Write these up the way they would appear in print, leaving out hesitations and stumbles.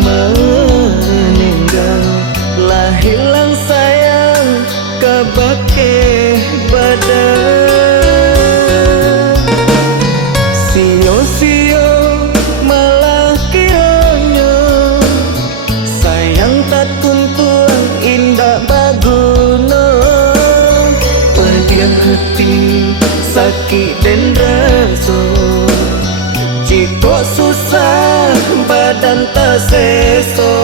meninggal, lah hilang sayang kebake badan. Sio-sio malah kiranya sayang tak tuntuang indah baguna. Pergi hati sakit dan rasa, jika susah badan tak seso.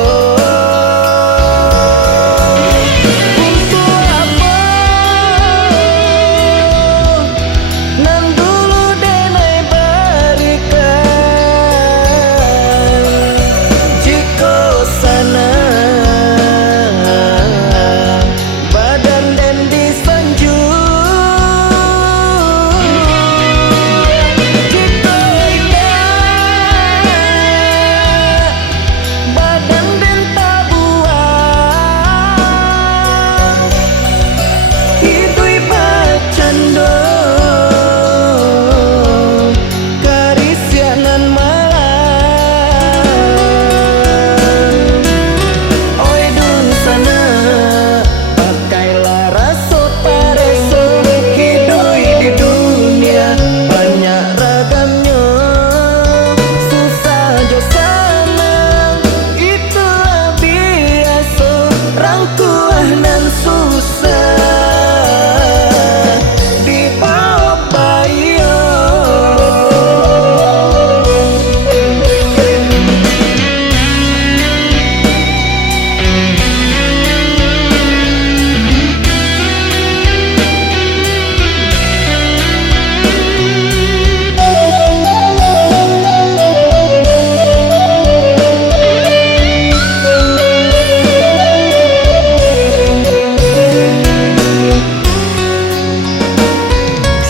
Untuk apa nan dulu denai berikan, jika sana badan dan disanjung.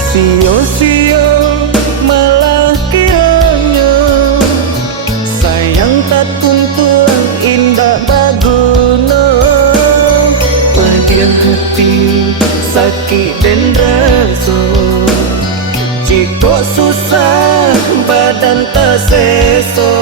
Sio-sio malah kiranya sayang tak tuntuang indah baguna. Pergi hati sakit dan rasa, jika susah badan tak seso.